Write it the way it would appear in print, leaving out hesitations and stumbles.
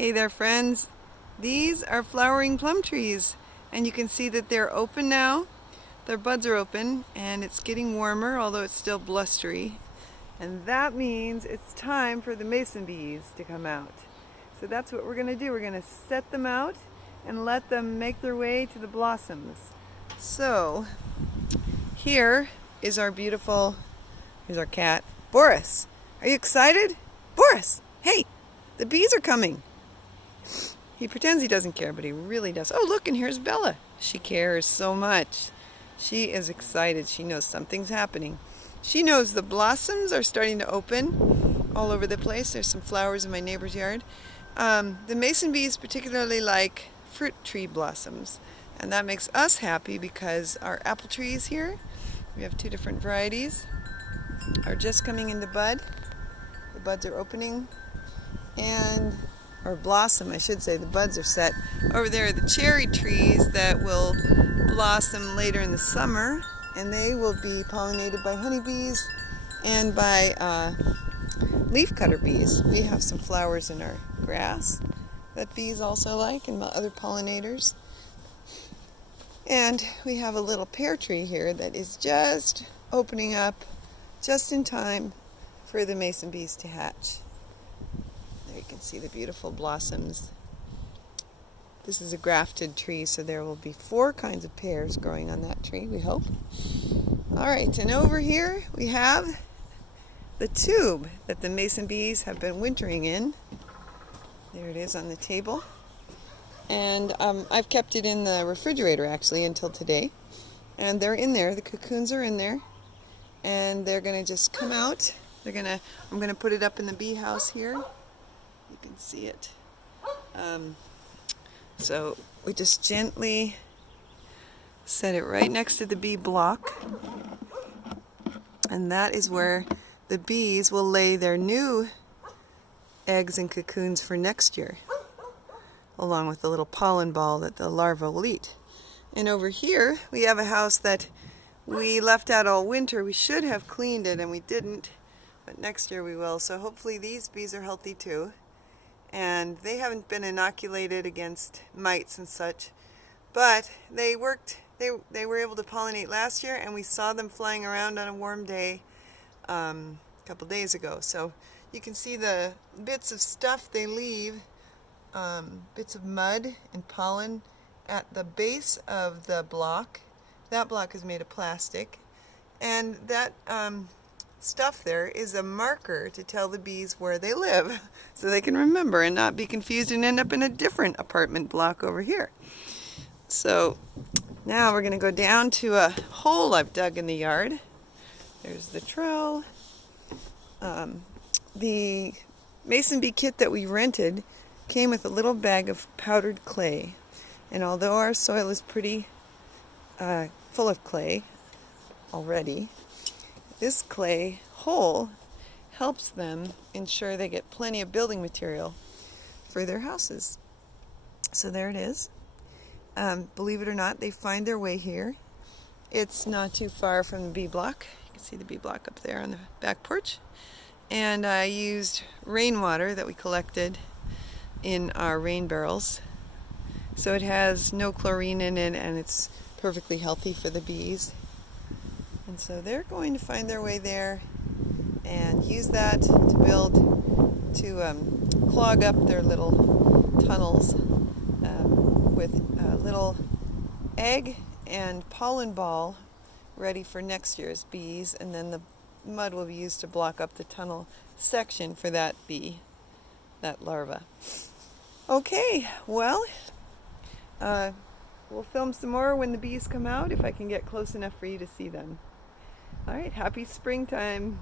Hey there, friends. These are flowering plum trees, and you can see that they're open now. Their buds are open, and it's getting warmer, although it's still blustery. And that means it's time for the mason bees to come out. So that's what we're going to do. We're going to set them out and let them make their way to the blossoms. So here is our beautiful, here's our cat, Boris. Are you excited? Boris, hey, the bees are coming. He pretends he doesn't care, but he really does. Oh, look, and here's Bella. She cares so much. She is excited. She knows something's happening. She knows the blossoms are starting to open all over the place. There's some flowers in my neighbor's yard. The mason bees particularly like fruit tree blossoms, and that makes us happy because our apple trees here, we have two different varieties, are just coming into bud. The buds are opening, or blossom, I should say. The buds are set. Over there are the cherry trees that will blossom later in the summer, and they will be pollinated by honeybees and by leafcutter bees. We have some flowers in our grass that bees also like, and other pollinators. And we have a little pear tree here that is just opening up just in time for the mason bees to hatch. There you can see the beautiful blossoms. This is a grafted tree, so there will be 4 kinds of pears growing on that tree, we hope. All right, and over here we have the tube that the mason bees have been wintering in. There it is on the table. And I've kept it in the refrigerator actually until today. And they're in there, the cocoons are in there. And they're gonna just come out. I'm gonna put it up in the bee house here. You can see it. So we just gently set it right next to the bee block. And that is where the bees will lay their new eggs and cocoons for next year, along with the little pollen ball that the larvae will eat. And over here we have a house that we left out all winter. We should have cleaned it and we didn't, but next year we will. So hopefully these bees are healthy too. And they haven't been inoculated against mites and such, but they were able to pollinate last year, and we saw them flying around on a warm day a couple days ago. So you can see the bits of stuff they leave, bits of mud and pollen at the base of the block. That block is made of plastic, and that stuff there is a marker to tell the bees where they live so they can remember and not be confused and end up in a different apartment block over here. So now we're going to go down to a hole I've dug in the yard. There's the trowel. The mason bee kit that we rented came with a little bag of powdered clay, and although our soil is pretty full of clay already, this clay hole helps them ensure they get plenty of building material for their houses. So there it is. Believe it or not, they find their way here. It's not too far from the bee block. You can see the bee block up there on the back porch. And I used rainwater that we collected in our rain barrels. So it has no chlorine in it, and it's perfectly healthy for the bees. And so they're going to find their way there and use that to clog up their little tunnels with a little egg and pollen ball ready for next year's bees, and then the mud will be used to block up the tunnel section for that bee, that larva. Okay, well, we'll film some more when the bees come out if I can get close enough for you to see them. All right, happy springtime.